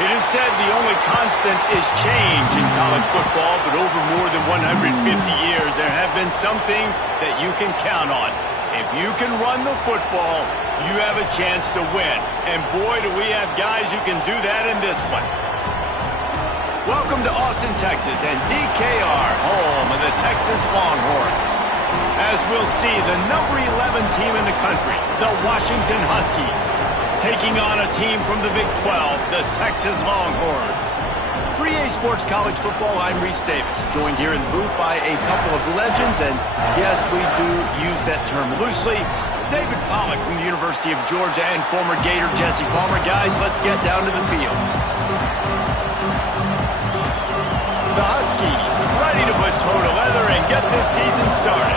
It is said the only constant is change in college football, but over more than 150 years, there have been some things that you can count on. If you can run the football, you have a chance to win. And boy, do we have guys who can do that in this one. Welcome to Austin, Texas, and DKR, home of the Texas Longhorns. As we'll see, the number 11 team in the country, the Washington Huskies, taking on a team from the Big 12, the Texas Longhorns. For EA Sports College Football, I'm Reese Davis, joined here in the booth by a couple of legends, and yes, we do use that term loosely. David Pollack from the University of Georgia and former Gator Jesse Palmer. Guys, let's get down to the field. The Huskies ready to put toe to leather and get this season started.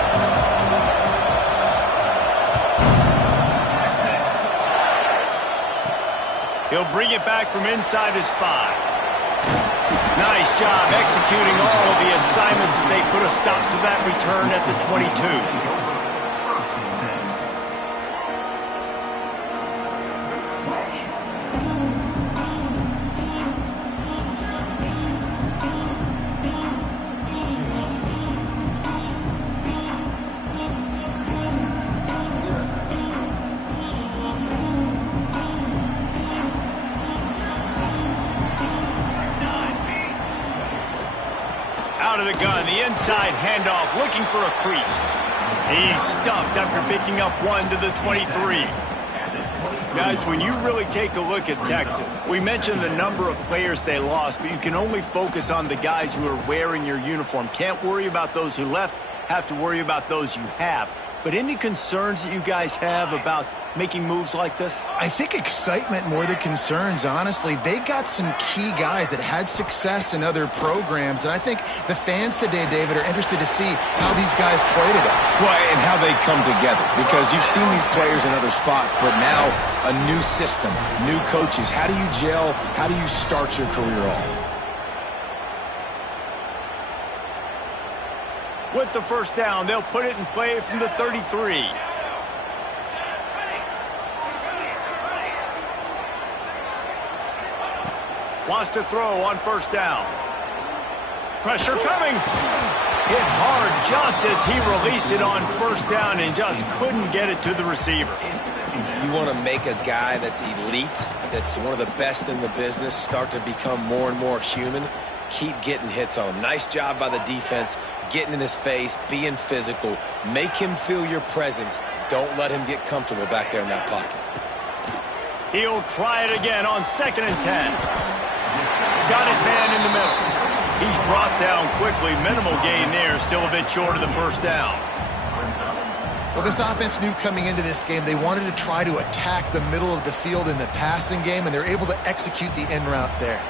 He'll bring it back from inside his 5. Nice job executing all of the assignments as they put a stop to that return at the 22. Out of the gun, the inside handoff, looking for a crease. He's stuffed after picking up 1 to the 23. Guys, when you really take a look at Texas, we mentioned the number of players they lost, but you can only focus on the guys who are wearing your uniform. Can't worry about those who left, have to worry about those you have. But any concerns that you guys have about making moves like this? I think excitement more than concerns, honestly. They got some key guys that had success in other programs, and I think the fans today, David, are interested to see how these guys play today. Well, and how they come together, because you've seen these players in other spots, but now a new system, new coaches. How do you gel? How do you start your career off? With the first down, they'll put it in play from the 33. Wants to throw on first down. Pressure coming. Hit hard just as he released it on first down and just couldn't get it to the receiver. You want to make a guy that's elite, that's one of the best in the business, start to become more and more human. Keep getting hits on him. Nice job by the defense, getting in his face, being physical. Make him feel your presence. Don't let him get comfortable back there in that pocket. He'll try it again on 2nd and 10. Got his man in the middle. He's brought down quickly. Minimal gain there, still a bit short of the first down. Well, this offense knew coming into this game they wanted to try to attack the middle of the field in the passing game, and they're able to execute the en route there.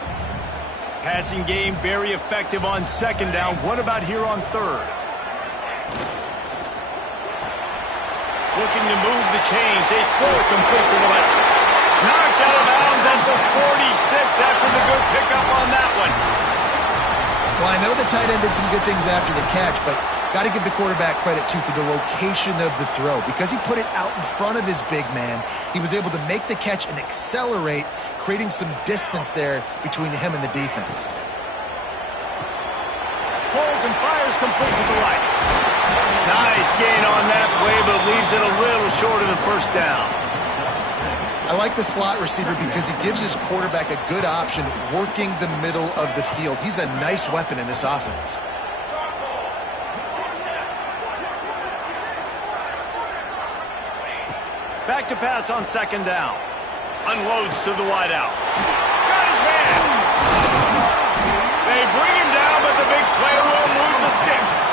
Passing game very effective on 2nd down. What about here on 3rd? Looking to move the chains. They throw it complete to the left. Knocked out of bounds at the 46 after the good pickup on that one. Well, I know the tight end did some good things after the catch, but got to give the quarterback credit, too, for the location of the throw. Because he put it out in front of his big man, he was able to make the catch and accelerate, creating some distance there between him and the defense. Holds and fires complete to the right. Nice gain on that play, but leaves it a little short of the first down. I like the slot receiver because he gives his quarterback a good option working the middle of the field. He's a nice weapon in this offense. Back to pass on 2nd down. Unloads to the wideout. Got his man. They bring him down, but the big play will move the sticks.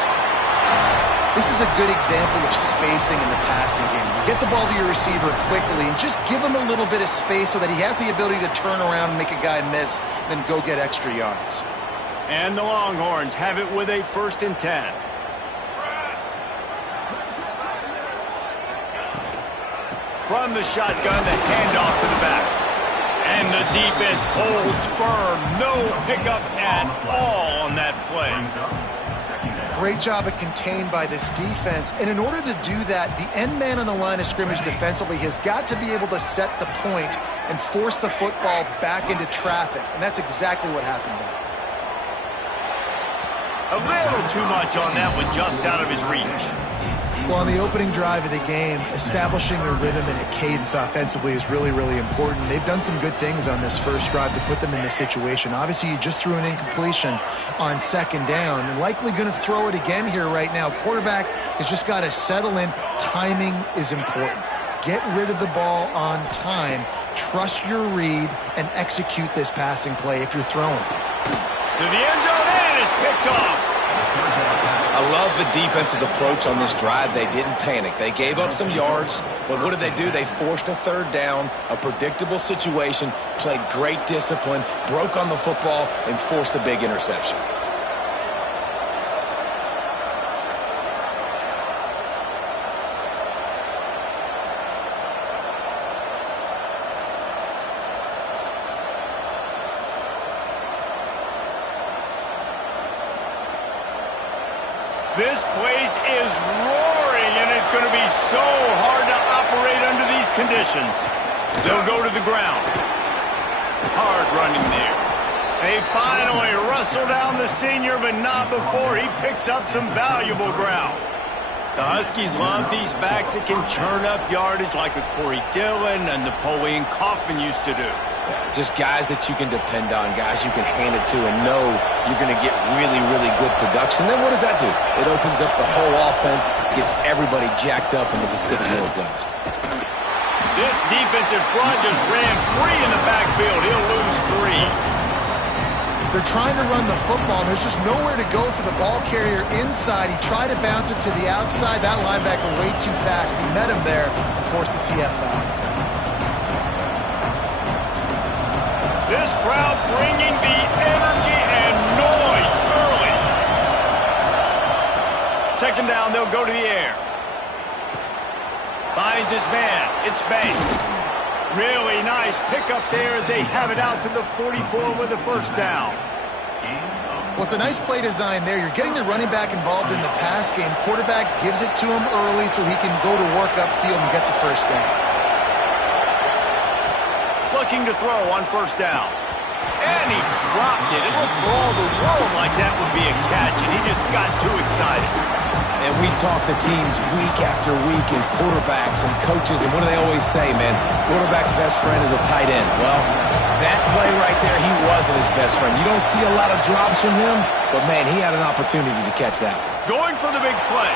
This is a good example of spacing in the passing game. You get the ball to your receiver quickly and just give him a little bit of space so that he has the ability to turn around and make a guy miss, then go get extra yards. And the Longhorns have it with a 1st and 10. From the shotgun, the handoff to the back. And the defense holds firm. No pickup at all on that play. great job of contained by this defense. And in order to do that, the end man on the line of scrimmage defensively has got to be able to set the point and force the football back into traffic. And that's exactly what happened there. A little too much on that one, just out of his reach. Well, on the opening drive of the game, establishing a rhythm and a cadence offensively is really, really important. They've done some good things on this first drive to put them in this situation. Obviously, you just threw an incompletion on second down and likely going to throw it again here right now. Quarterback has just got to settle in. Timing is important. Get rid of the ball on time. Trust your read and execute this passing play if you're throwing. To the end zone, and it is picked off. I love the defense's approach on this drive. They didn't panic. They gave up some yards, but what did they do? They forced a third down, a predictable situation, played great discipline, broke on the football, and forced the big interception. This place is roaring, and it's going to be so hard to operate under these conditions. They'll go to the ground. Hard running there. They finally wrestle down the senior, but not before he picks up some valuable ground. The Huskies love these backs that can churn up yardage like a Corey Dillon and Napoleon Kaufman used to do. Just guys that you can depend on, guys you can hand it to and know you're going to get really, really good production. Then what does that do? It opens up the whole offense, gets everybody jacked up in the Pacific Northwest. This defensive front just ran free in the backfield. He'll lose 3. They're trying to run the football, and there's just nowhere to go for the ball carrier inside. He tried to bounce it to the outside. That linebacker way too fast. He met him there and forced the TFL. This crowd bringing the energy and noise early. Second down, they'll go to the air. Finds his man. It's Banks. Really nice pickup there as they have it out to the 44 with the first down. Well, it's a nice play design there. You're getting the running back involved in the pass game. Quarterback gives it to him early so he can go to work upfield and get the first down. Looking to throw on first down. And he dropped it. It looked for all the world like that would be a catch, and he just got too excited. And we talk to teams week after week and quarterbacks and coaches, and what do they always say, man? Quarterback's best friend is a tight end. Well, that play right there, he wasn't his best friend. You don't see a lot of drops from him, but, man, he had an opportunity to catch that. Going for the big play.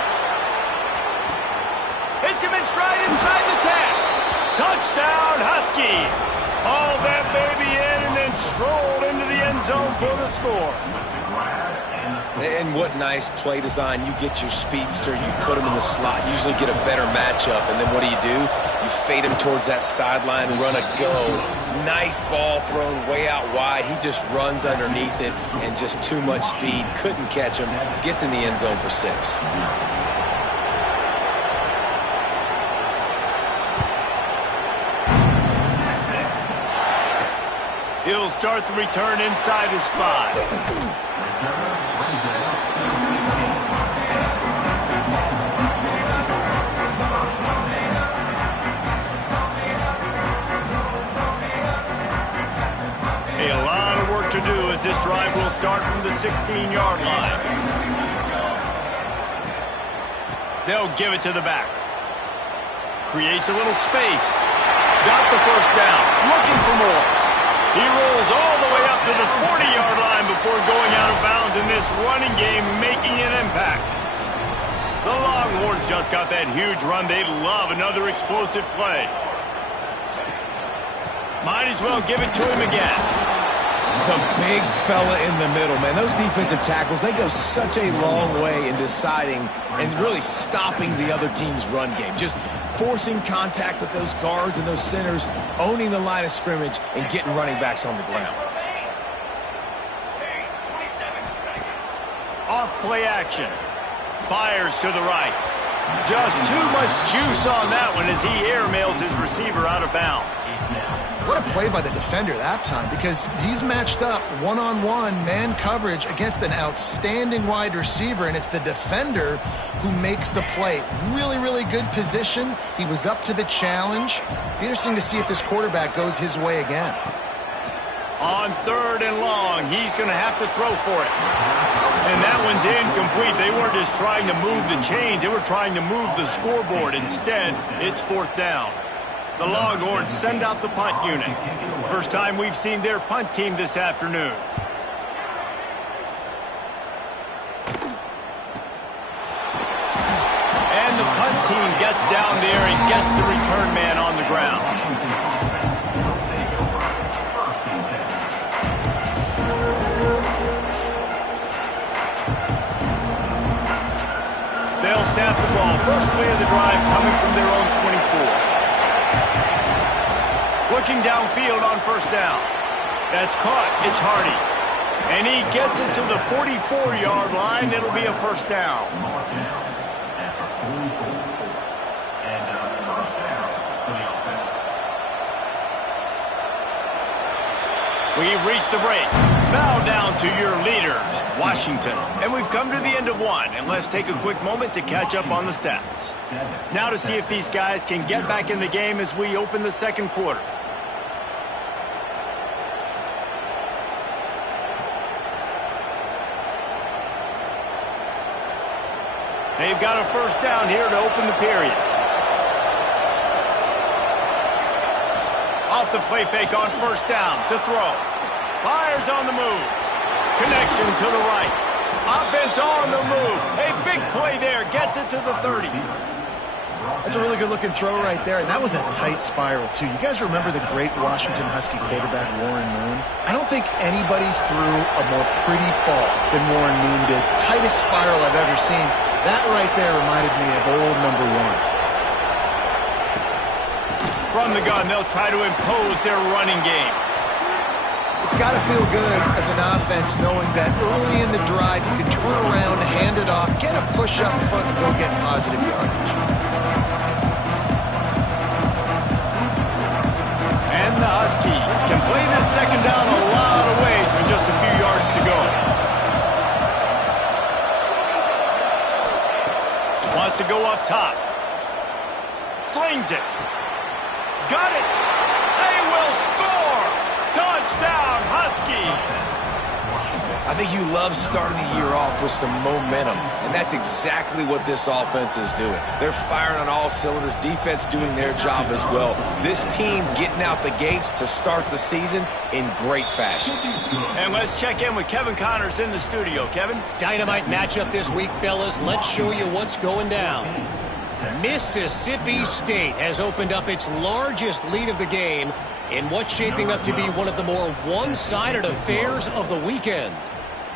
Hits him in stride inside the 10. Touchdown, Huskies. Hauled that baby in and then strolled into the end zone for the score. And what nice play design. You get your speedster, you put him in the slot, usually get a better matchup, and then what do? You fade him towards that sideline, run a go. Nice ball thrown way out wide. He just runs underneath it and just too much speed. Couldn't catch him. Gets in the end zone for 6. He'll start the return inside his 5. A lot of work to do as this drive will start from the 16-yard line. They'll give it to the back. Creates a little space. Got the first down. Looking for more. He rolls all the way up to the 40-yard line before going out of bounds in this running game, making an impact. The Longhorns just got that huge run. They'd love another explosive play. Might as well give it to him again. The big fella in the middle, man. Those defensive tackles, they go such a long way in deciding and really stopping the other team's run game. Just forcing contact with those guards and those centers, owning the line of scrimmage, and getting running backs on the ground. Off play action. Fires to the right. Just too much juice on that one as he airmails his receiver out of bounds. What a play by the defender that time, because he's matched up one-on-one man coverage against an outstanding wide receiver, and it's the defender who makes the play. Really, really good position. He was up to the challenge. Be interesting to see if this quarterback goes his way again. On 3rd and long, he's going to have to throw for it. And that one's incomplete. They weren't just trying to move the chains. They were trying to move the scoreboard. Instead, it's 4th down. The Longhorns send out the punt unit. First time we've seen their punt team this afternoon. And the punt team gets down there and gets the return man on the ground. They'll snap the ball. First play of the drive coming from their own 24. Looking downfield on 1st down. That's caught. It's Hardy. And he gets it to the 44-yard line. It'll be a 1st down. We've reached the break. Bow down to your leaders, Washington. And we've come to the end of one. And let's take a quick moment to catch up on the stats. Now to see if these guys can get back in the game as we open the 2nd quarter. They've got a 1st down here to open the period. Off the play fake on 1st down to throw. Fires on the move. Connection to the right. Offense on the move. A big play there. Gets it to the 30. That's a really good-looking throw right there, and that was a tight spiral, too. You guys remember the great Washington Husky quarterback Warren Moon? I don't think anybody threw a more pretty ball than Warren Moon did. Tightest spiral I've ever seen. That right there reminded me of old number 1. From the gun, they'll try to impose their running game. It's got to feel good as an offense knowing that early in the drive you can turn around, hand it off, get a push up front, and go get positive yardage. And the Huskies can play this 2nd down a lot of ways with just a few yards to go. Wants to go up top. Slings it. Got it. They will score. Touchdown, Huskies. I think you love starting the year off with some momentum, and that's exactly what this offense is doing. They're firing on all cylinders, defense doing their job as well. This team getting out the gates to start the season in great fashion. And let's check in with Kevin Connors in the studio. Kevin? Dynamite matchup this week, fellas. Let's show you what's going down. Mississippi State has opened up its largest lead of the game in what's shaping up to be one of the more one-sided affairs of the weekend.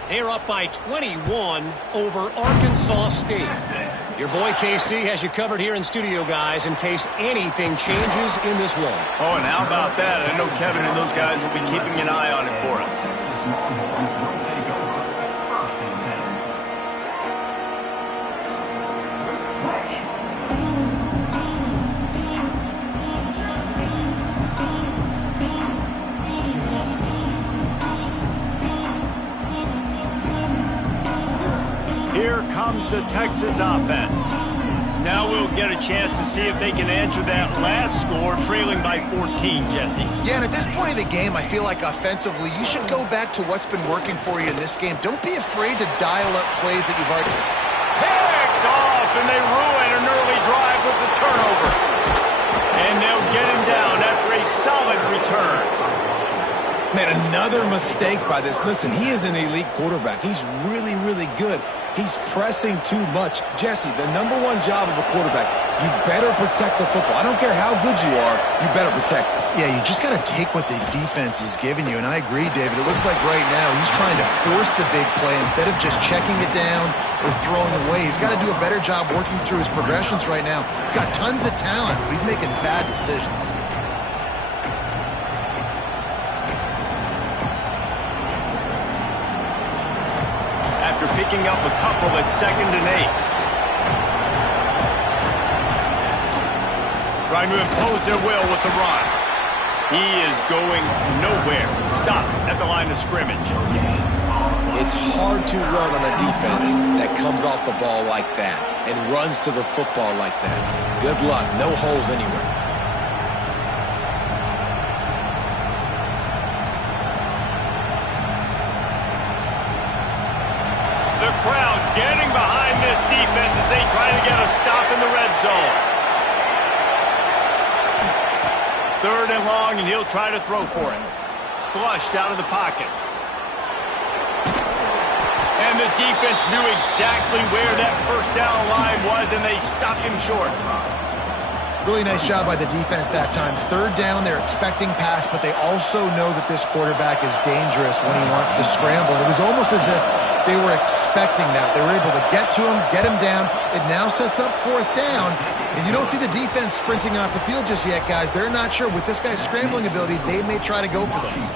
They're up by 21 over Arkansas State. Your boy KC has you covered here in studio, guys, in case anything changes in this one. Oh, and how about that? I know Kevin and those guys will be keeping an eye on it for us. Here comes the Texas offense. Now we'll get a chance to see if they can answer that last score, trailing by 14, Jesse. Yeah, and at this point of the game, I feel like offensively, you should go back to what's been working for you in this game. Don't be afraid to dial up plays that you've already... Picked off, and they ruin an early drive with the turnover. And they'll get him down after a solid return. Man, another mistake by this. Listen, he is an elite quarterback. He's really, really good. He's pressing too much. Jesse, the number one job of a quarterback, you better protect the football. I don't care how good you are, you better protect it. Yeah, you just got to take what the defense is giving you, and I agree, David. It looks like right now he's trying to force the big play instead of just checking it down or throwing away. He's got to do a better job working through his progressions right now. He's got tons of talent, but he's making bad decisions. After picking up a couple at 2nd and 8. Trying to impose their will with the run. He is going nowhere. Stop at the line of scrimmage. It's hard to run on a defense that comes off the ball like that and runs to the football like that. Good luck. No holes anywhere. The crowd getting behind this defense as they try to get a stop in the red zone. 3rd and long, and he'll try to throw for it. Flushed out of the pocket. And the defense knew exactly where that first down line was, and they stopped him short. Really nice job by the defense that time. 3rd down, they're expecting pass, but they also know that this quarterback is dangerous when he wants to scramble. It was almost as if they were expecting that. They were able to get to him, get him down. It now sets up 4th down, and you don't see the defense sprinting off the field just yet, guys. They're not sure. With this guy's scrambling ability, they may try to go for this.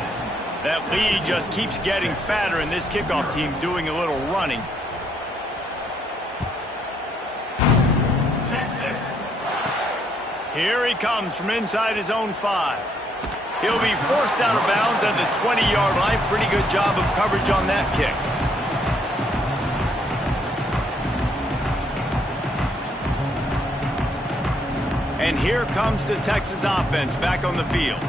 That lead just keeps getting fatter, and this kickoff team doing a little running. Here he comes from inside his own 5. He'll be forced out of bounds at the 20-yard line. Pretty good job of coverage on that kick. And here comes the Texas offense back on the field.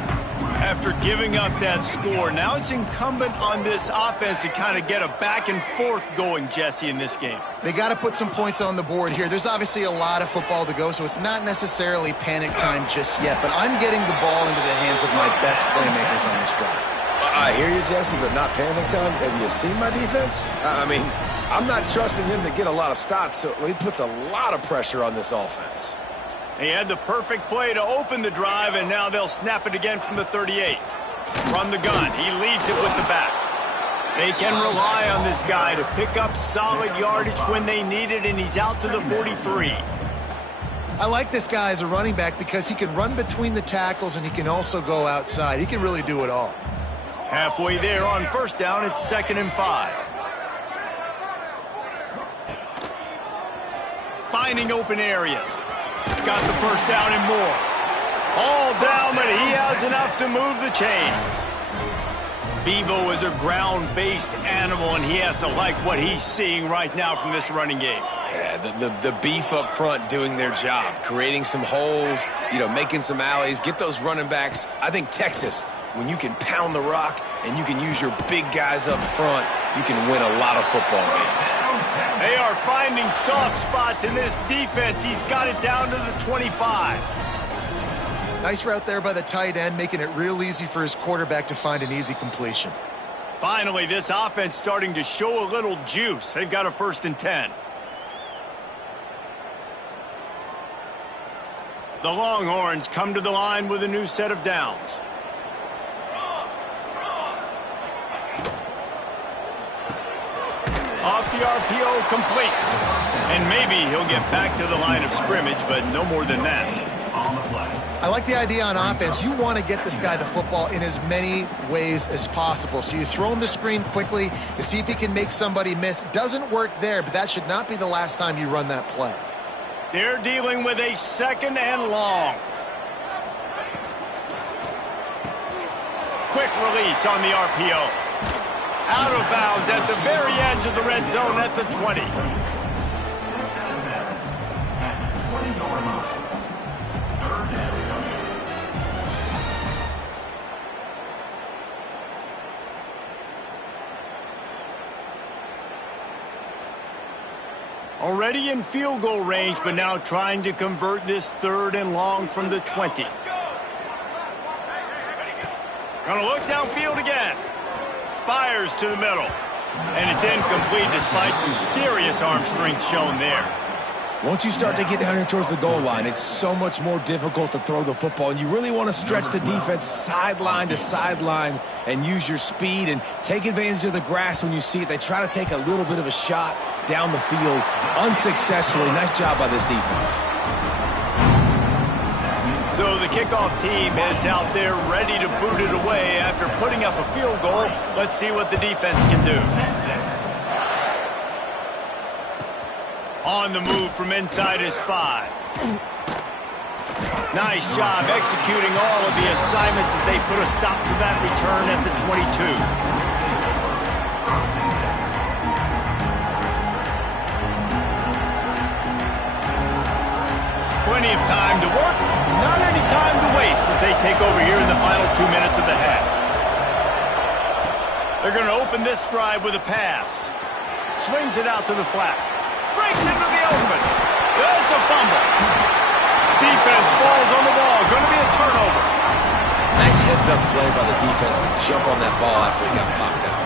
After giving up that score, now it's incumbent on this offense to kind of get a back and forth going, Jesse, in this game. They got to put some points on the board here. There's obviously a lot of football to go, so it's not necessarily panic time just yet, but I'm getting the ball into the hands of my best playmakers on this drive. I hear you, Jesse, but not panic time. Have you seen my defense? I mean, I'm not trusting them to get a lot of stops, so he puts a lot of pressure on this offense. He had the perfect play to open the drive, and now they'll snap it again from the 38. From the gun, he leaves it with the back. They can rely on this guy to pick up solid yardage when they need it, and he's out to the 43. I like this guy as a running back because he can run between the tackles and he can also go outside. He can really do it all. Halfway there on 1st down, it's 2nd and 5. Finding open areas. Got the 1st down and more. All down, but he has enough to move the chains. Bevo is a ground-based animal, and he has to like what he's seeing right now from this running game. Yeah, the beef up front doing their job, creating some holes, making some alleys, get those running backs. I think Texas, when you can pound the rock and you can use your big guys up front, you can win a lot of football games. They are finding soft spots in this defense. He's got it down to the 25. Nice route there by the tight end, making it real easy for his quarterback to find an easy completion. Finally, this offense starting to show a little juice. They've got a 1st and 10. The Longhorns come to the line with a new set of downs. Off the RPO, complete. And maybe he'll get back to the line of scrimmage, but no more than that. I like the idea on offense. You want to get this guy the football in as many ways as possible. So you throw him to screen quickly to see if he can make somebody miss. Doesn't work there, but that should not be the last time you run that play. They're dealing with a 2nd and long. Quick release on the RPO. Out of bounds at the very edge of the red zone at the 20. Already in field goal range, but now trying to convert this 3rd and long from the 20. Gonna look downfield again. Fires to the middle. And it's incomplete despite some serious arm strength shown there. Once you start to get down here towards the goal line, it's so much more difficult to throw the football. And you really want to stretch the defense sideline to sideline and use your speed and take advantage of the grass when you see it. They try to take a little bit of a shot down the field unsuccessfully. Nice job by this defense. So the kickoff team is out there ready to boot it away after putting up a field goal. Let's see what the defense can do. On the move from inside his 5. Nice job executing all of the assignments as they put a stop to that return at the 22. Plenty of time to work, not any time to waste as they take over here in the final 2 minutes of the half. They're going to open this drive with a pass. Swings it out to the flat. Breaks into the open. It's a fumble. Defense falls on the ball. Going to be a turnover. Nice heads-up play by the defense to jump on that ball after he got popped out.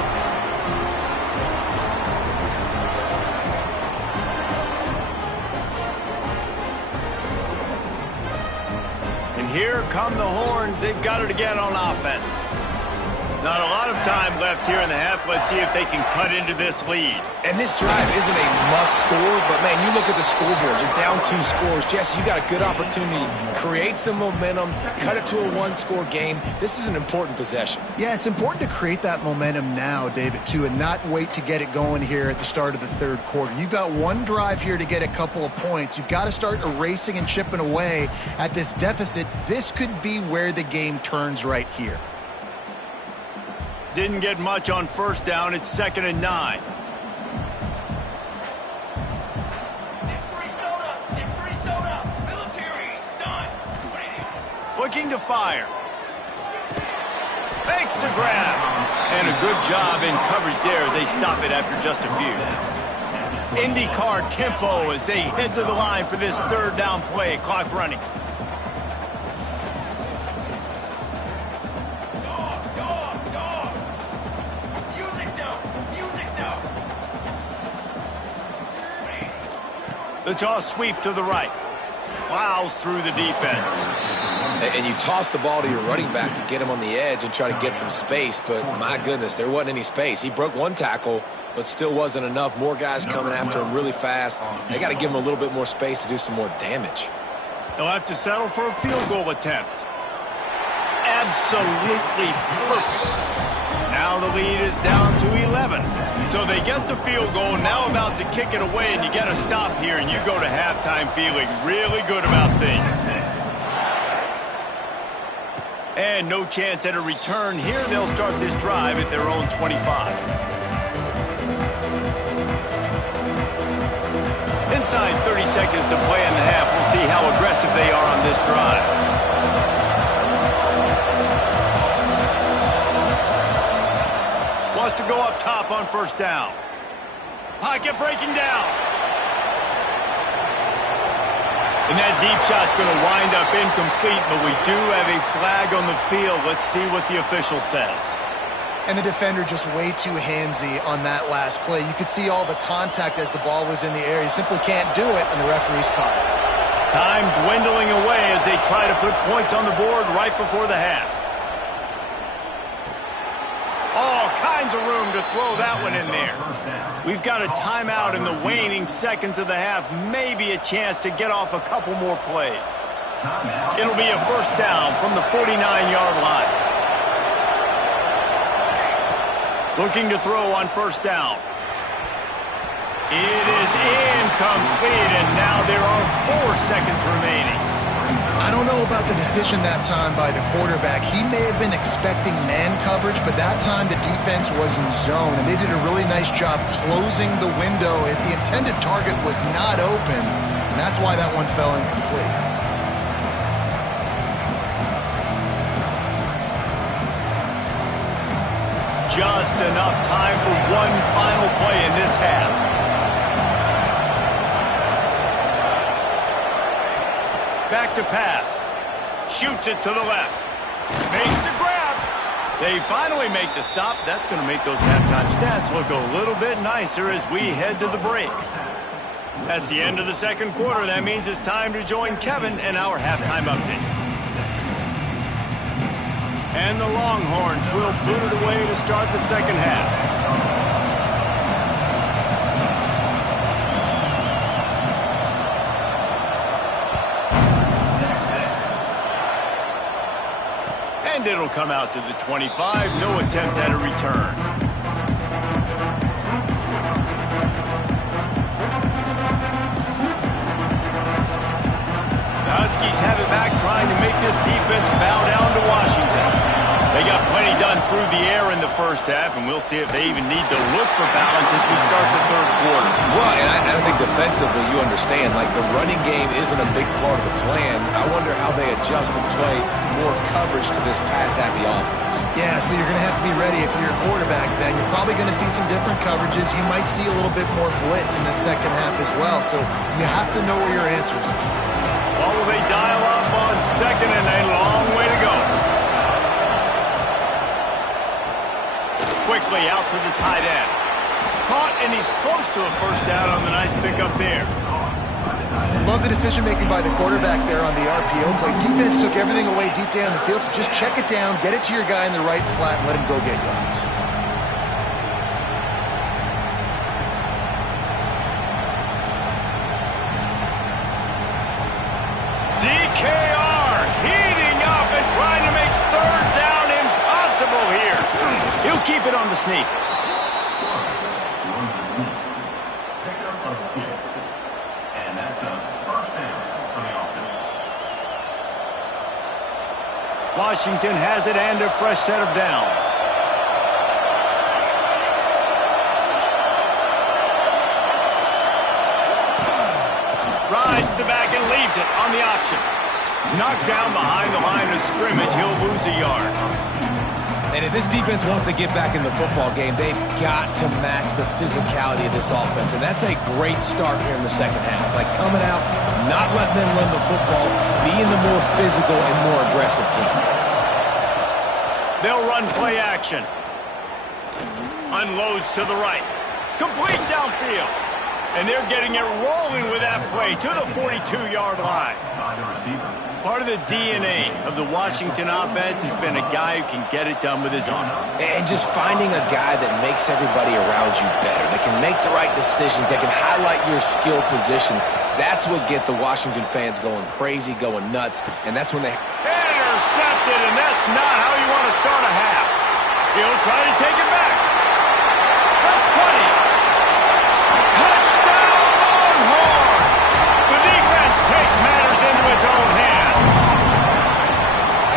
And here come the horns. They've got it again on offense. Not a lot of time left here in the half. Let's see if they can cut into this lead. And this drive isn't a must score, but, man, you look at the scoreboard. You're down 2 scores. Jesse, you got a good opportunity. Create some momentum. Cut it to a 1-score game. This is an important possession. Yeah, it's important to create that momentum now, David, too, and not wait to get it going here at the start of the third quarter. You've got one drive here to get a couple of points. You've got to start erasing and chipping away at this deficit. This could be where the game turns right here. Didn't get much on first down. It's 2nd and 9. Looking to fire. Fakes to grab. And a good job in coverage there as they stop it after just a few. IndyCar tempo as they head to the line for this 3rd down play. Clock running. The toss sweep to the right. Plows through the defense. And you toss the ball to your running back to get him on the edge and try to get some space, but my goodness, there wasn't any space. He broke 1 tackle, but still wasn't enough. More guys coming after him really fast. They got to give him a little bit more space to do some more damage. They'll have to settle for a field goal attempt. Absolutely perfect. Now the lead is down to 11. So they get the field goal, now about to kick it away, and you get a stop here, and you go to halftime feeling really good about things. And no chance at a return here. They'll start this drive at their own 25. Inside 30 seconds to play in the half. We'll see how aggressive they are on this drive. Wants to go up top on first down. Pocket breaking down. And that deep shot's going to wind up incomplete, but we do have a flag on the field. Let's see what the official says. And the defender just way too handsy on that last play. You could see all the contact as the ball was in the air. He simply can't do it, and the referee's caught it. Time dwindling away as they try to put points on the board right before the half. All kinds of room to throw that one in there. We've got a timeout in the waning seconds of the half. Maybe a chance to get off a couple more plays. It'll be a first down from the 49-yard line. Looking to throw on first down. It is incomplete, and now there are 4 seconds remaining. I don't know about the decision that time by the quarterback. He may have been expecting man coverage, but that time the defense was in zone, and they did a really nice job closing the window. The intended target was not open, and that's why that one fell incomplete. Just enough time for one final play in this half. Back to pass. Shoots it to the left. Makes the grab. They finally make the stop. That's going to make those halftime stats look a little bit nicer as we head to the break. That's the end of the second quarter. That means it's time to join Kevin and our halftime update. And the Longhorns will boot it away to start the second half. And it'll come out to the 25. No attempt at a return. The Huskies have it back. trying to make this defense bow down to Washington. They got plenty done through the air in the first half, and we'll see if they even need to look for balance as we start the third quarter. Well, and I think defensively, you understand, like the running game isn't a big part of the plan. I wonder how they adjust and play more coverage to this pass-happy offense. Yeah, so you're going to have to be ready if you're a quarterback then. You're probably going to see some different coverages. You might see a little bit more blitz in the second half as well, so you have to know where your answers are. Well, will they dial up on second and a long way to go? Quickly out to the tight end. Caught, and he's close to a first down on the nice pickup there. Love the decision-making by the quarterback there on the RPO play. Defense took everything away deep down the field, so just check it down, get it to your guy in the right flat, and let him go get yards. DKR heating up and trying to make third down impossible here. He'll keep it on the sneak. Washington has it and a fresh set of downs. Rides the back and leaves it on the option. Knocked down behind the line of scrimmage, he'll lose a yard. And if this defense wants to get back in the football game, they've got to match the physicality of this offense. And that's a great start here in the second half. Like coming out, not letting them run the football, being the more physical and more aggressive team. They'll run play action. Unloads to the right. Complete downfield. And they're getting it rolling with that play to the 42-yard line. Part of the DNA of the Washington offense has been a guy who can get it done with his arm. And just finding a guy that makes everybody around you better, that can make the right decisions, that can highlight your skill positions. That's what get the Washington fans going crazy, going nuts, and that's when they... Intercepted, and that's not how you want to start a half. He'll try to take it back. The 20. Touchdown, Longhorns! The defense takes matters into its own hands.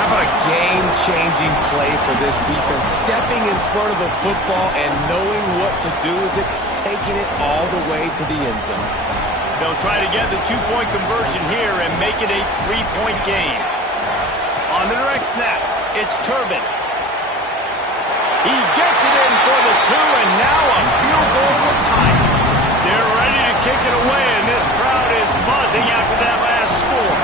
How about a game-changing play for this defense? Stepping in front of the football and knowing what to do with it, taking it all the way to the end zone. They'll try to get the two-point conversion here and make it a three-point game. On the direct snap, it's Turbin. He gets it in for the two, and now a field goal will tie it. They're ready to kick it away, and this crowd is buzzing after that last score.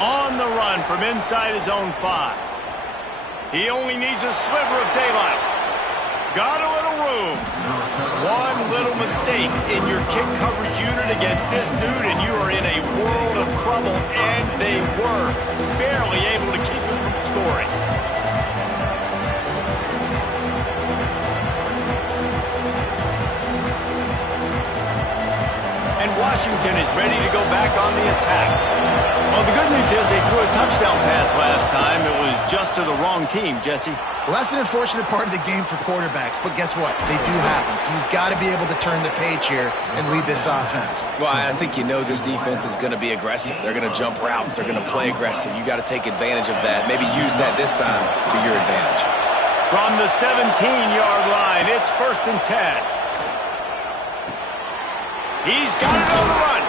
On the run from inside his own 5. He only needs a sliver of daylight. Got a little room. One little mistake in your kick coverage unit against this dude, and you are in a world of trouble, and they were barely able to keep him from scoring. And Washington is ready to go back on the attack. Well, the good news is they threw a touchdown pass last time. It was just to the wrong team, Jesse. Well, that's an unfortunate part of the game for quarterbacks, but guess what? They do happen, so you've got to be able to turn the page here and lead this offense. Well, I think you know this defense is going to be aggressive. They're going to jump routes. They're going to play aggressive. You got to take advantage of that. Maybe use that this time to your advantage. From the 17-yard line, it's 1st and 10. He's got it on the run.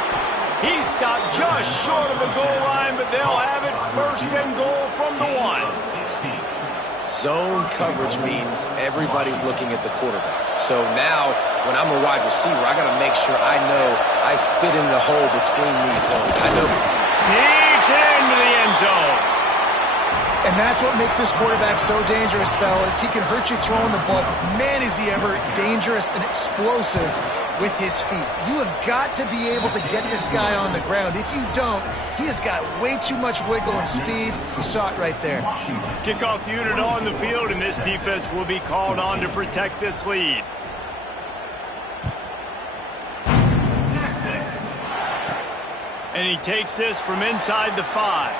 He stopped just short of the goal line, but they'll have it 1st and goal from the 1. Zone coverage means everybody's looking at the quarterback. So now, when I'm a wide receiver, I got to make sure I know I fit in the hole between these zones. I know. Sneaks into the end zone. And that's what makes this quarterback so dangerous, fellas. He can hurt you throwing the ball, but man, is he ever dangerous and explosive with his feet. You have got to be able to get this guy on the ground. If you don't, he has got way too much wiggle and speed. You saw it right there. Kickoff unit on the field, and this defense will be called on to protect this lead. And he takes this from inside the 5.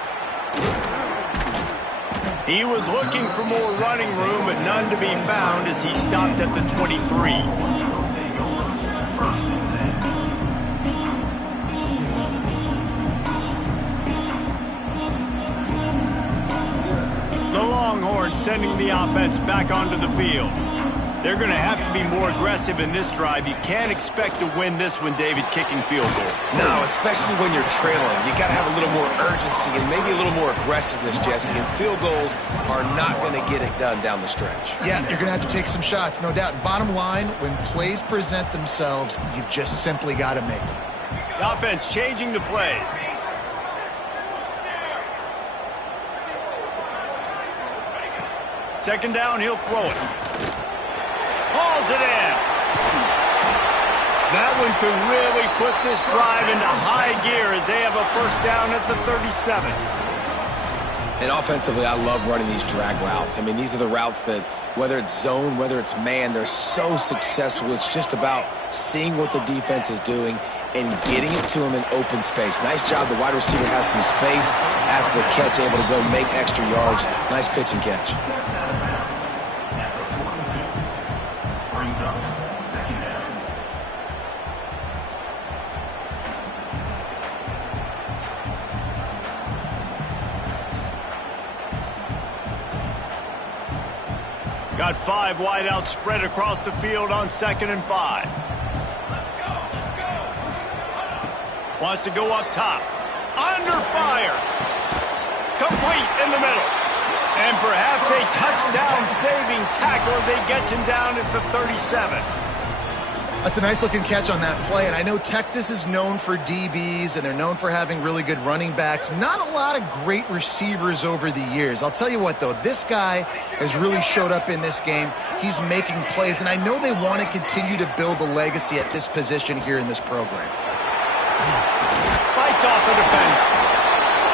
He was looking for more running room, but none to be found as he stopped at the 23. sending the offense back onto the field. They're going to have to be more aggressive in this drive. You can't expect to win this one, David, kicking field goals. No, especially when you're trailing. You got to have a little more urgency and maybe a little more aggressiveness, Jesse. And field goals are not going to get it done down the stretch. Yeah, you're going to have to take some shots, no doubt. Bottom line, when plays present themselves, you've just simply got to make them. The offense changing the play. Second down, he'll throw it. Hauls it in. That one could really put this drive into high gear as they have a first down at the 37. And offensively, I love running these drag routes. I mean, these are the routes that, whether it's zone, whether it's man, they're so successful. It's just about seeing what the defense is doing and getting it to them in open space. Nice job. The wide receiver has some space after the catch, able to go make extra yards. Nice pitch and catch. Got 5 wide out spread across the field on 2nd and 5. Wants to go up top. Under fire. Complete in the middle. And perhaps a touchdown-saving tackle as he gets him down at the 37. That's a nice-looking catch on that play, and I know Texas is known for DBs, and they're known for having really good running backs. Not a lot of great receivers over the years. I'll tell you what, though, this guy has really showed up in this game. He's making plays, and I know they want to continue to build a legacy at this position here in this program. Fights off a defender.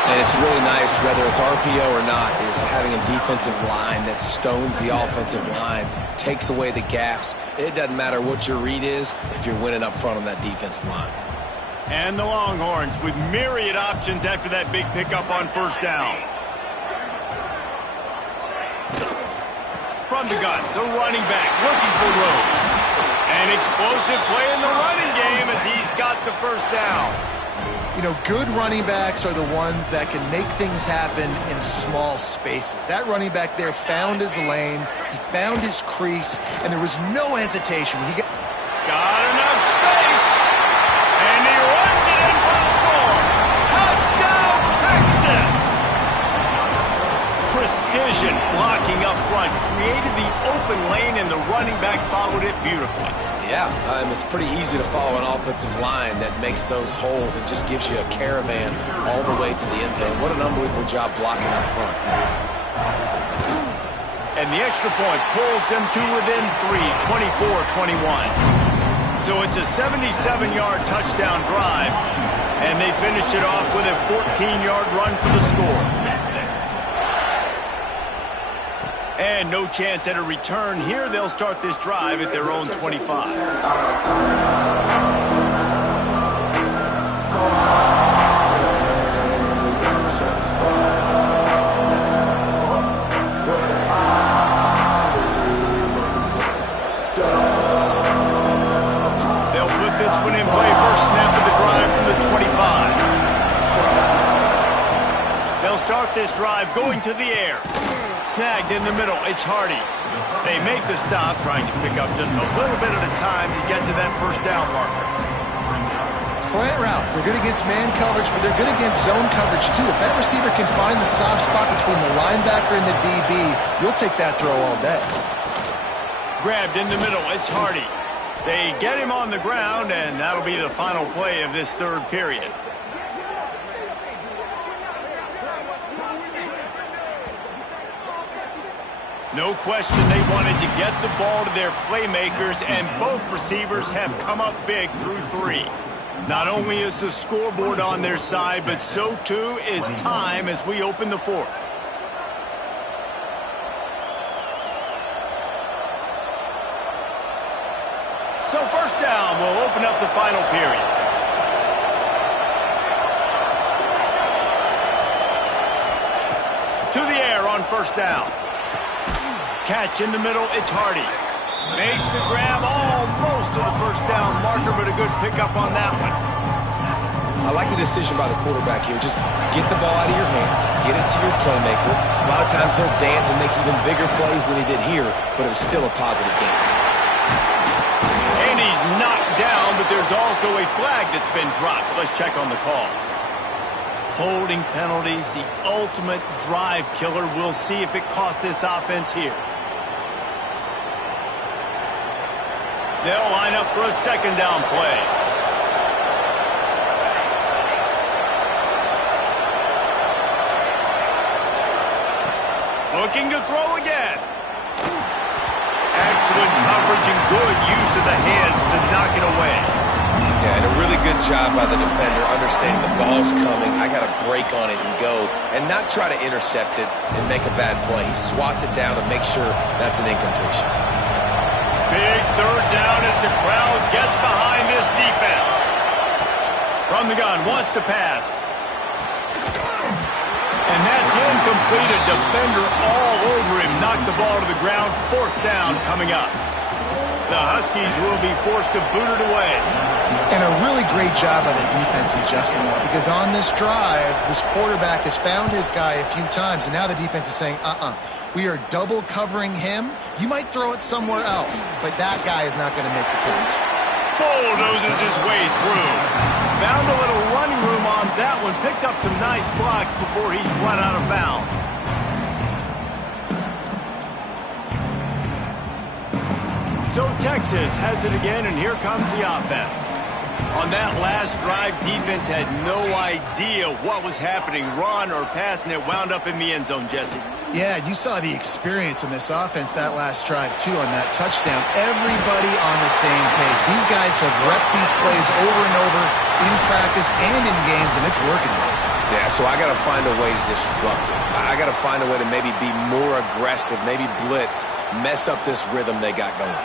And it's really nice, whether it's RPO or not, is having a defensive line that stones the offensive line, takes away the gaps. It doesn't matter what your read is if you're winning up front on that defensive line. And the Longhorns with myriad options after that big pickup on first down. From the gun, the running back looking for room. An explosive play in the running game as he's got the first down. You know, good running backs are the ones that can make things happen in small spaces. That running back there found his lane, he found his crease, and there was no hesitation. He got enough space, and he runs it in for the score. Touchdown, Texas! Precision blocking up front created the open lane, and the running back followed it beautifully. Yeah, it's pretty easy to follow an offensive line that makes those holes and just gives you a caravan all the way to the end zone. What an unbelievable job blocking up front. And the extra point pulls them to within 3, 24-21. So it's a 77-yard touchdown drive, and they finished it off with a 14-yard run for the score. And no chance at a return here. They'll start this drive at their own 25. They'll put this one in play. First snap of the drive from the 25. They'll start this drive going to the air. Snagged in the middle, it's Hardy. They make the stop, trying to pick up just a little bit at a time to get to that first down marker. slant routes. They're good against man coverage, but they're good against zone coverage too. If that receiver can find the soft spot between the linebacker and the DB, you'll take that throw all day. Grabbed in the middle, it's Hardy. They get him on the ground, and that'll be the final play of this third period. No question they wanted to get the ball to their playmakers, and both receivers have come up big through three. Not only is the scoreboard on their side, but so too is time as we open the fourth. So first down will open up the final period. To the air on first down. Catch in the middle, it's Hardy. Makes the grab almost to the first down marker, but a good pickup on that one. I like the decision by the quarterback here. Just get the ball out of your hands, get it to your playmaker. A lot of times he'll dance and make even bigger plays than he did here, but it was still a positive game. And he's knocked down, but there's also a flag that's been dropped. Let's check on the call. Holding penalties, the ultimate drive killer. We'll see if it costs this offense here. They'll line up for a second down play. Looking to throw again. Excellent coverage and good use of the hands to knock it away. Yeah, and a really good job by the defender understanding the ball's coming. I got to break on it and go and not try to intercept it and make a bad play. He swats it down to make sure that's an incompletion. Big third down as the crowd gets behind this defense. From the gun, wants to pass. And that's incomplete. A defender all over him. Knocked the ball to the ground. Fourth down coming up. The Huskies will be forced to boot it away. And a really great job by the defense adjusting that, because on this drive, this quarterback has found his guy a few times, and now the defense is saying, we are double covering him. You might throw it somewhere else, but that guy is not going to make the catch. Bulldozes his way through. Found a little running room on that one. Picked up some nice blocks before he's run out of bounds. So Texas has it again, and here comes the offense. On that last drive, defense had no idea what was happening, run or pass, and it wound up in the end zone, Jesse. Yeah, you saw the experience in this offense that last drive, too, on that touchdown. Everybody on the same page. These guys have repped these plays over and over in practice and in games, and it's working. Yeah, so I got to find a way to disrupt it. I got to find a way to maybe be more aggressive, maybe blitz, mess up this rhythm they got going.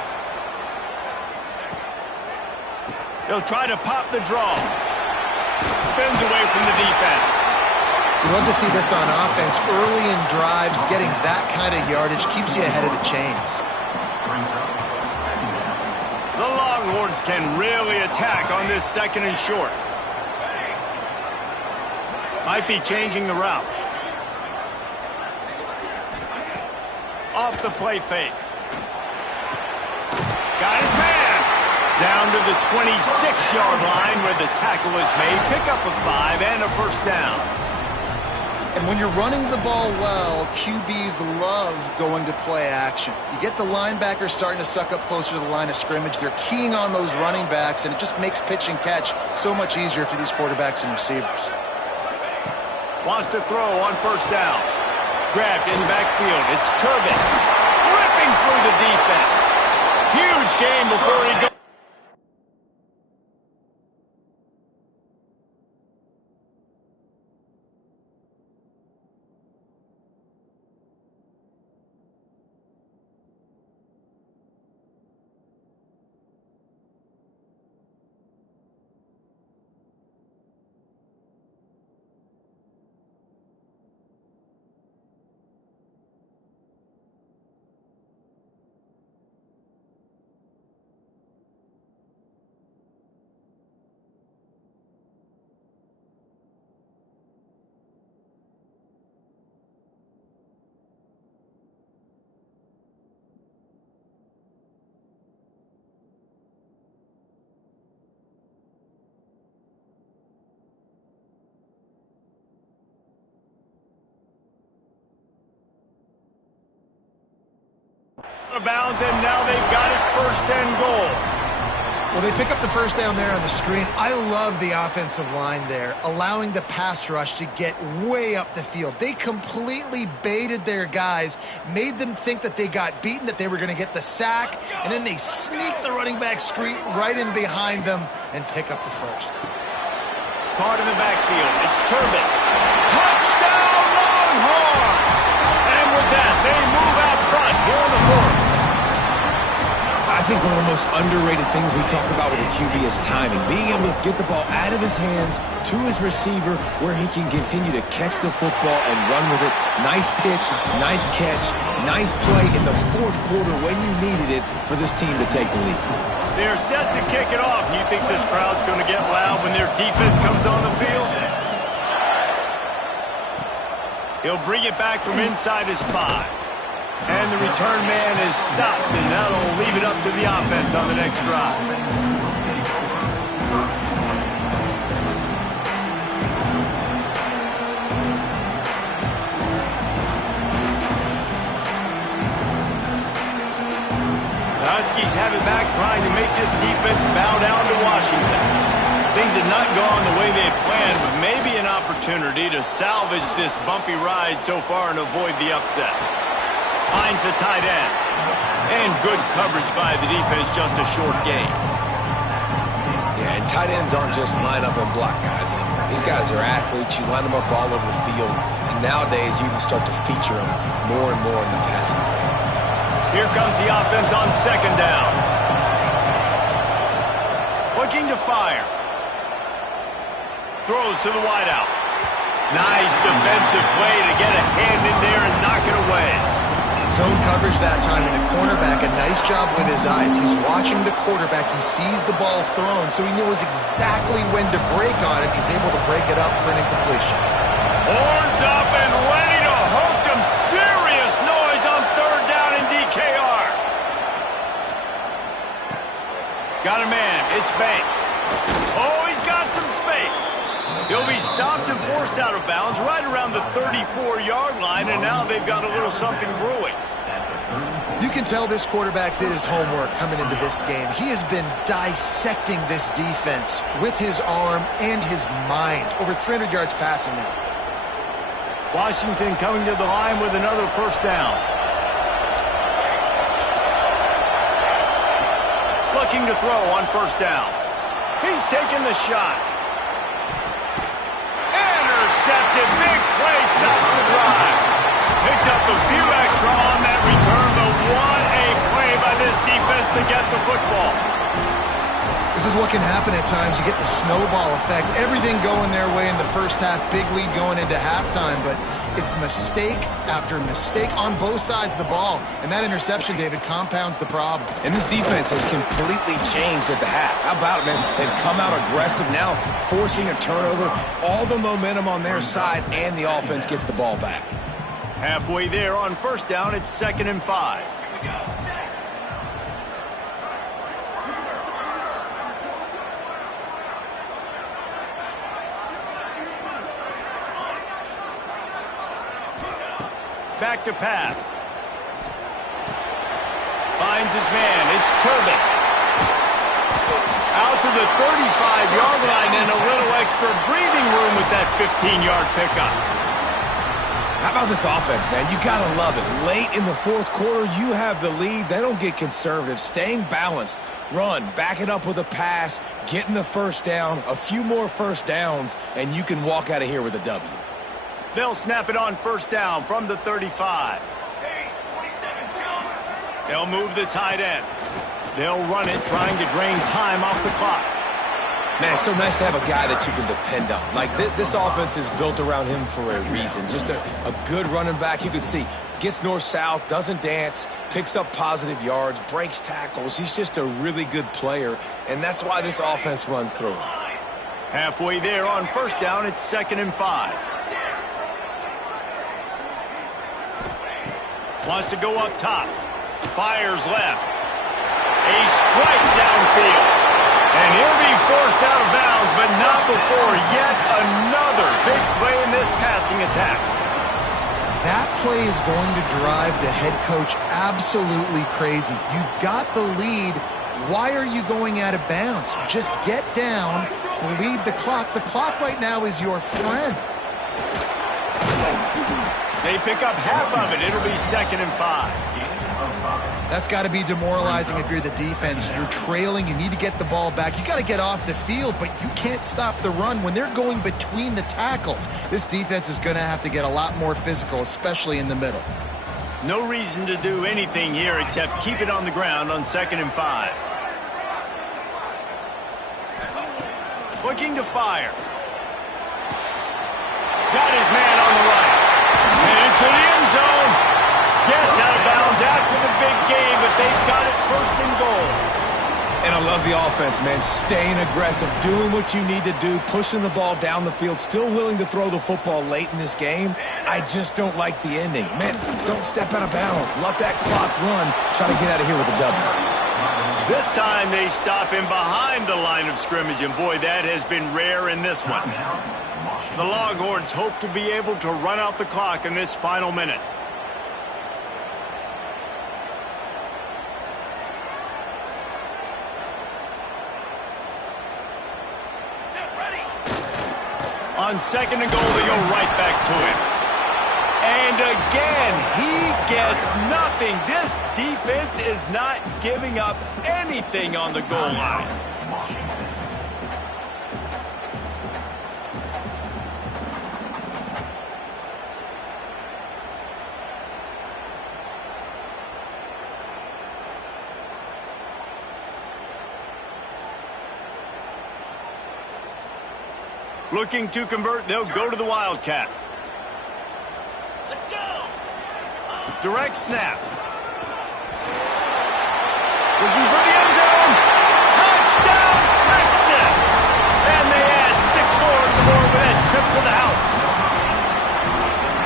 They'll try to pop the draw. Spins away from the defense. You love to see this on offense. Early in drives, getting that kind of yardage keeps you ahead of the chains. The Longhorns can really attack on this second and short. Might be changing the route. Off the play fake. Got his man. Down to the 26-yard line where the tackle is made. Pick up a 5 and a first down. And when you're running the ball well, QBs love going to play action. You get the linebackers starting to suck up closer to the line of scrimmage. They're keying on those running backs, and it just makes pitch and catch so much easier for these quarterbacks and receivers. Wants to throw on first down. Grabbed in the backfield. It's Turbin. Ripping through the defense. Huge game before he goes. Out of bounds, and now they've got it first and goal. Well, they pick up the first down there on the screen. I love the offensive line there, allowing the pass rush to get way up the field. They completely baited their guys, made them think that they got beaten, that they were going to get the sack, and then they sneak the running back screen right in behind them and pick up the first. Caught in the backfield. It's Turbin. Touchdown, Longhorns! And with that, they move out front here in the fourth. I think one of the most underrated things we talk about with a QB is timing. Being able to get the ball out of his hands to his receiver where he can continue to catch the football and run with it. Nice pitch, nice catch, nice play in the fourth quarter when you needed it for this team to take the lead. They're set to kick it off. You think this crowd's going to get loud when their defense comes on the field? He'll bring it back from inside his 5. And the return man is stopped, and that'll leave it up to the offense on the next drive. The Huskies have it back, trying to make this defense bow down to Washington. Things have not gone the way they had planned, but maybe an opportunity to salvage this bumpy ride so far and avoid the upset. Finds the tight end. And good coverage by the defense, just a short gain. Yeah, and tight ends aren't just line up and block guys anymore. These guys are athletes. You line them up all over the field. And nowadays, you can start to feature them more and more in the passing game. Here comes the offense on second down. Looking to fire. Throws to the wideout. Nice defensive play to get a hand in there and knock it away. Zone coverage that time, and the cornerback, a nice job with his eyes. He's watching the quarterback. He sees the ball thrown, so he knows exactly when to break on it. He's able to break it up for an incompletion. Horns up and ready to hook them. Serious noise on third down in DKR. Got a man. It's Banks. Oh, he's got some space. He'll be stopped and forced out of bounds right around the 34-yard line, and now they've got a little something brewing. You can tell this quarterback did his homework coming into this game. He has been dissecting this defense with his arm and his mind. Over 300 yards passing now. Washington coming to the line with another first down. Looking to throw on first down. He's taking the shot. Intercepted. Big play. Stops the drive. Picked up a few extra on that return, but what a play by this defense to get the football. This is what can happen at times. You get the snowball effect. Everything going their way in the first half. Big lead going into halftime, but it's mistake after mistake on both sides of the ball. And that interception, David, compounds the problem. And this defense has completely changed at the half. How about it, man? They've come out aggressive now, forcing a turnover. All the momentum on their side, and the offense gets the ball back. Halfway there on first down, it's 2nd and 5. Back to pass. Finds his man. It's Turbin. Out to the 35-yard line and a little extra breathing room with that 15-yard pickup. How about this offense, man? You got to love it. Late in the fourth quarter, you have the lead. They don't get conservative. Staying balanced. Run, back it up with a pass, getting the first down, a few more first downs, and you can walk out of here with a W. They'll snap it on first down from the 35. They'll move the tight end. They'll run it, trying to drain time off the clock. Man, it's so nice to have a guy that you can depend on. Like, this offense is built around him for a reason. Just a good running back. You can see, gets north-south, doesn't dance, picks up positive yards, breaks tackles. He's just a really good player, and that's why this offense runs through him. Halfway there on first down, it's 2nd and 5. Wants to go up top. Fires left. A strike downfield. And he'll be forced out of bounds, but not before yet another big play in this passing attack. That play is going to drive the head coach absolutely crazy. You've got the lead. Why are you going out of bounds? Just get down, lead the clock. The clock right now is your friend. They pick up half of it. It'll be 2nd and 5. That's got to be demoralizing if you're the defense. You're trailing. You need to get the ball back. You got to get off the field, but you can't stop the run when they're going between the tackles. This defense is going to have to get a lot more physical, especially in the middle. No reason to do anything here except keep it on the ground on 2nd and 5. Looking to fire. Got his man on the right. Headed to the end zone. Gets out of bounds after the big game, but they've got it 1st and goal. And I love the offense, man. Staying aggressive, doing what you need to do, pushing the ball down the field, still willing to throw the football late in this game. I just don't like the ending. Man, don't step out of bounds. Let that clock run. Try to get out of here with a W. This time they stop him behind the line of scrimmage, and boy, that has been rare in this one. The Longhorns hope to be able to run out the clock in this final minute. On second and goal, they go right back to him. And again, he gets nothing. This defense is not giving up anything on the goal line. Looking to convert, they'll go to the Wildcat. Let's go! Direct snap. Looking for the end zone. Touchdown, Texas! And they add 6 more to the board with that trip to the house.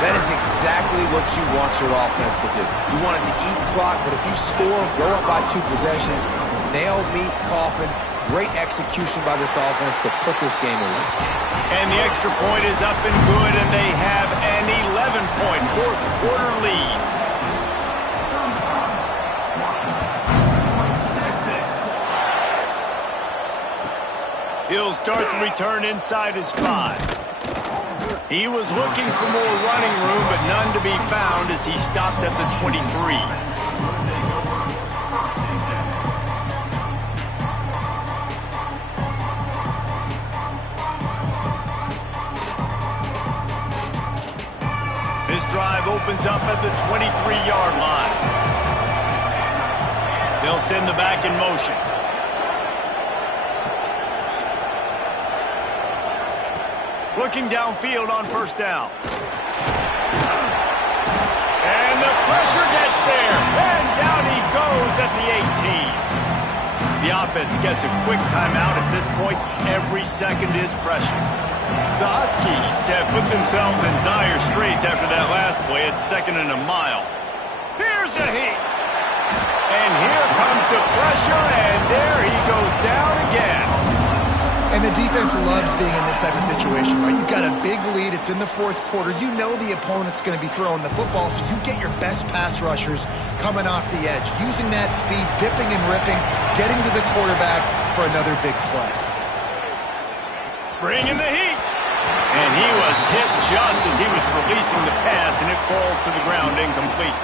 That is exactly what you want your offense to do. You want it to eat clock, but if you score, go up by 2 possessions, nail, meet, coffin. Great execution by this offense to put this game away. And the extra point is up and good, and they have an 11-point fourth-quarter lead. He'll start the return inside his 5. He was looking for more running room, but none to be found as he stopped at the 23. This drive opens up at the 23-yard line. They'll send the back in motion. Looking downfield on first down. And the pressure gets there. And down he goes at the 18. The offense gets a quick timeout at this point. Every second is precious. The Huskies have put themselves in dire straits after that last play at 2nd and a mile. Here's a heat. And here comes the pressure, and there he goes down again. And the defense loves being in this type of situation, right? You've got a big lead. It's in the 4th quarter. You know the opponent's going to be throwing the football, so you get your best pass rushers coming off the edge, using that speed, dipping and ripping, getting to the quarterback for another big play. Bringing the heat. And he was hit just as he was releasing the pass, and it falls to the ground incomplete.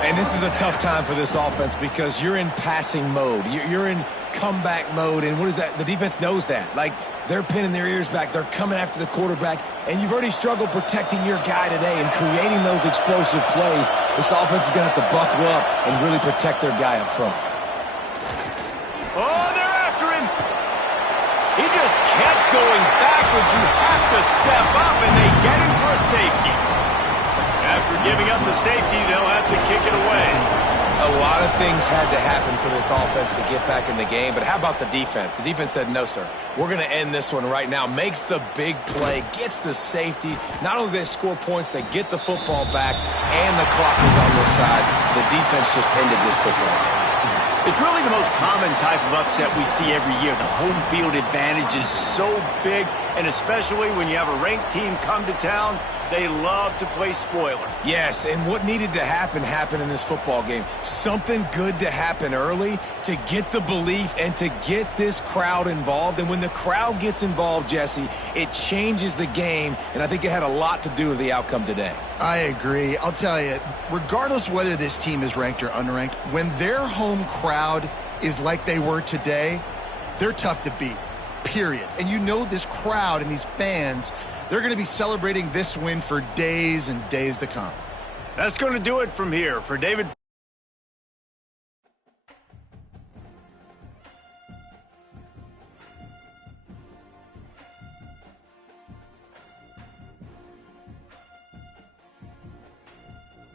And this is a tough time for this offense because you're in passing mode. You're in comeback mode, and what is that? The defense knows that. Like, they're pinning their ears back. They're coming after the quarterback, and you've already struggled protecting your guy today and creating those explosive plays. This offense is going to have to buckle up and really protect their guy up front. Oh, they're after him. He just kept going backwards. You have to step up, and they get him for a safety. After giving up the safety, they'll have to kick it away. A lot of things had to happen for this offense to get back in the game, but how about the defense? The defense said, no, sir. We're going to end this one right now. Makes the big play, gets the safety. Not only do they score points, they get the football back, and the clock is on this side. The defense just ended this football game. It's really the most common type of upset we see every year. The home field advantage is so big, and especially when you have a ranked team come to town, they love to play spoiler. Yes, and what needed to happen happened in this football game. Something good to happen early to get the belief and to get this crowd involved. And when the crowd gets involved, Jesse, it changes the game, and I think it had a lot to do with the outcome today. I agree. I'll tell you, regardless whether this team is ranked or unranked, when their home crowd is like they were today, they're tough to beat, period. And you know this crowd and these fans, they're going to be celebrating this win for days and days to come. That's going to do it from here. For David